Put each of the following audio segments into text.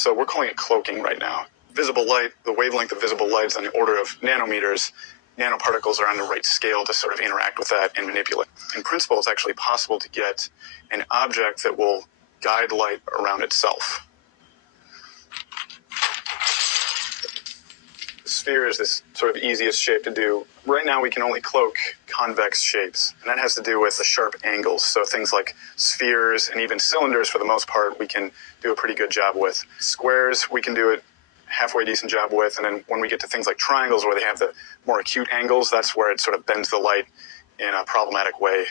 So we're calling it cloaking right now. Visible light, the wavelength of visible light is on the order of nanometers. Nanoparticles are on the right scale to sort of interact with that and manipulate. In principle, it's actually possible to get an object that will guide light around itself. The sphere is this sort of easiest shape to do. Right now, we can only cloak convex shapes, and that has to do with the sharp angles. So things like spheres and even cylinders, for the most part, we can do a pretty good job with. Squares, we can do it halfway decent job with, and then when we get to things like triangles where they have the more acute angles, that's where it sort of bends the light in a problematic way.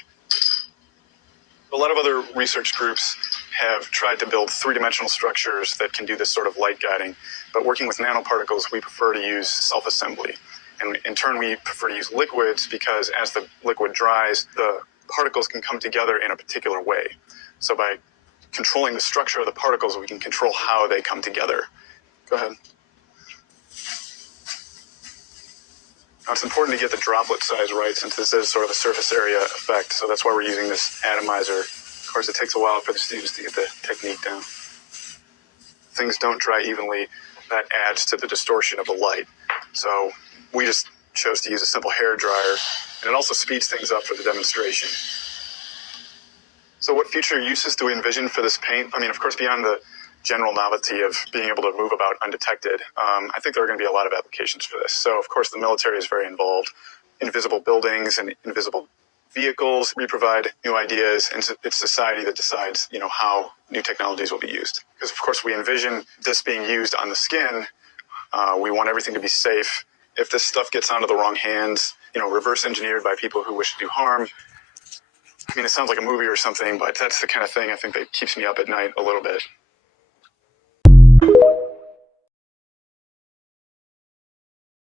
A lot of other research groups have tried to build three-dimensional structures that can do this sort of light guiding, but working with nanoparticles, we prefer to use self-assembly. And in turn, we prefer to use liquids because as the liquid dries, the particles can come together in a particular way. So by controlling the structure of the particles, we can control how they come together. Go ahead. Now, it's important to get the droplet size right since this is sort of a surface area effect, so that's why we're using this atomizer. Of course, it takes a while for the students to get the technique down. Things don't dry evenly, that adds to the distortion of the light. So we just chose to use a simple hair dryer, and it also speeds things up for the demonstration. So what future uses do we envision for this paint? I mean, of course, beyond the general novelty of being able to move about undetected, I think there are going to be a lot of applications for this. So, of course, the military is very involved. Invisible buildings and invisible vehicles, we provide new ideas, and it's society that decides, how new technologies will be used. Because, of course, we envision this being used on the skin. We want everything to be safe. If this stuff gets onto the wrong hands, reverse engineered by people who wish to do harm, I mean, it sounds like a movie or something, but that's the kind of thing I think that keeps me up at night a little bit.